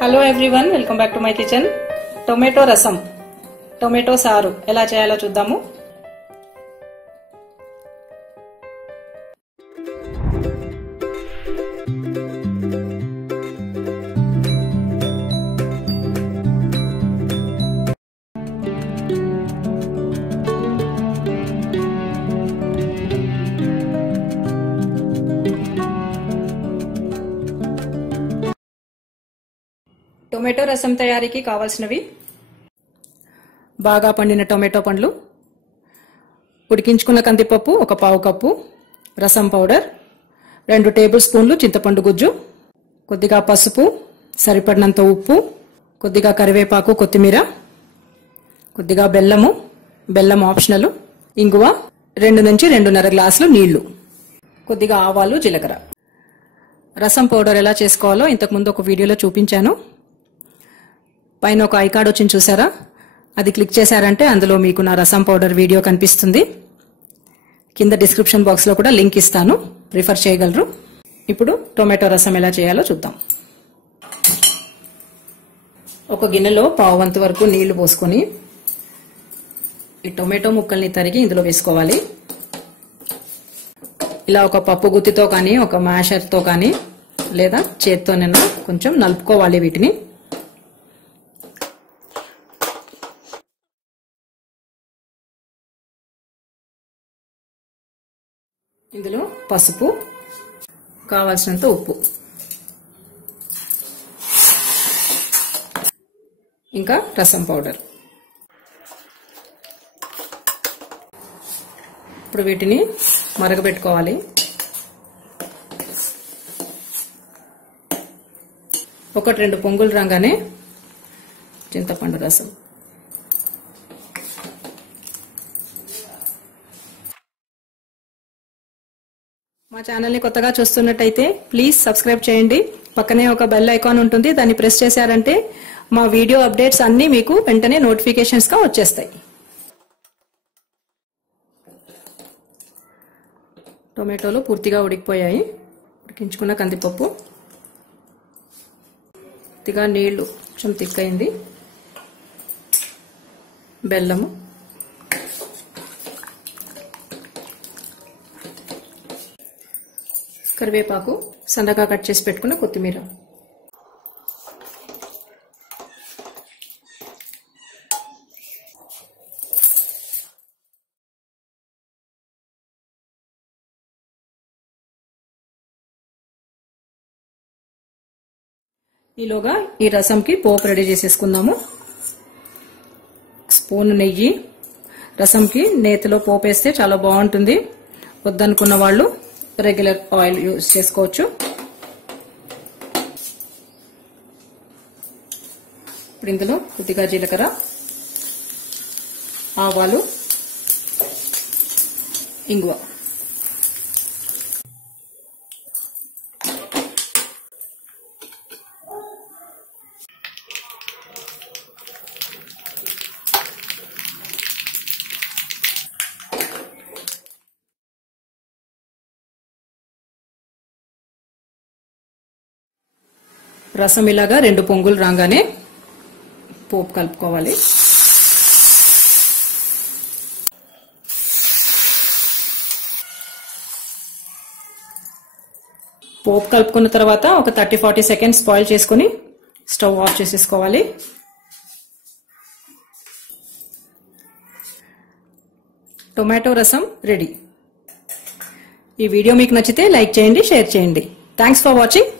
Hello everyone, welcome back to my kitchen. Tomato రసం, tomato sir ఎలా చేయాలో చూద్దాము. టొమాటో రసం తయారీకి కావాల్సినవి: బాగా పండిన టొమాటో పండ్లు, ఉడికించుకున్న కందిపప్పు 1 పావు కప్పు, రసం పౌడర్ 2 టేబుల్ స్పూన్లు చింతపండు గుజ్జు, కొద్దిగా పసుపు, సరిపడినంత ఉప్పు, కొద్దిగా కరివేపాకు, కొత్తిమీర, కొద్దిగా బెల్లం ఆప్షనల్, ఇంగువ, 2 నుంచి 2.5 గ్లాసులు నీళ్లు, కొద్దిగా ఆవాలు, జీలకర్ర. రసం పౌడర్ ఎలా చేసుకోవాలో ఇంతకుముందు ఒక వీడియోలో చూపించాను. పైన ఒక ఐకార్డ్ వచ్చింది చూసారా, అది క్లిక్ చేశారంటే అందులో మీకు నా రసం పౌడర్ వీడియో కనిపిస్తుంది. కింద డిస్క్రిప్షన్ బాక్స్ లో కూడా లింక్ ఇస్తాను, రిఫర్ చేయగలరు. ఇప్పుడు టొమాటో రసం ఎలా చేయాలో చూద్దాం. ఒక గిన్నెలో పావు వంతు వరకు నీళ్లు పోసుకొని ఈ టొమాటో ముక్కల్ని తరిగి ఇందులో వేసుకోవాలి. ఇలా ఒక పప్పు గుత్తితో కానీ ఒక మ్యాషర్తో కానీ లేదా చేత్తోనైనా కొంచెం నలుపుకోవాలి వీటిని. ఇందులో పసుపు, కావాల్సినంత ఉప్పు, ఇంకా రసం పౌడర్. ఇప్పుడు వీటిని మరగబెట్టుకోవాలి. ఒకటి 2 పొంగులు రాగానే చింతపండు రసం. మా ఛానల్ని కొత్తగా చూస్తున్నట్టయితే ప్లీజ్ సబ్స్క్రైబ్ చేయండి. పక్కనే ఒక బెల్ ఐకాన్ ఉంటుంది, దాన్ని ప్రెస్ చేశారంటే మా వీడియో అప్డేట్స్ అన్నీ మీకు వెంటనే నోటిఫికేషన్స్ గా వచ్చేస్తాయి. టొమాటోలు పూర్తిగా ఉడికిపోయాయి. ఉడికించుకున్న కందిపప్పు, కొద్దిగా నీళ్లు, కొంచెం తిక్కైంది, బెల్లము, కరివేపాకు, సన్నగా కట్ చేసి పెట్టుకున్న కొత్తిమీర. ఈలోగా ఈ రసంకి పోపు రెడీ చేసేసుకుందాము. స్పూన్ నెయ్యి. రసంకి నేతిలో పోపు వేస్తే చాలా బాగుంటుంది. వద్దనుకున్న వాళ్ళు రెగ్యులర్ ఆయిల్ యూజ్ చేసుకోవచ్చు. ఇప్పుడు ఇందులో కొద్దిగా జీలకర్ర, ఆవాలు, ఇంగువ. రసం ఇలాగా 2 పొంగులు రాగానే పోపు కలుపుకోవాలి. పోపు కలుపుకున్న తర్వాత ఒక 30-40 సెకండ్స్ బాయిల్ చేసుకుని స్టవ్ ఆఫ్ చేసేసుకోవాలి. టొమాటో రసం రెడీ. ఈ వీడియో మీకు నచ్చితే లైక్ చేయండి, షేర్ చేయండి. Thanks for watching.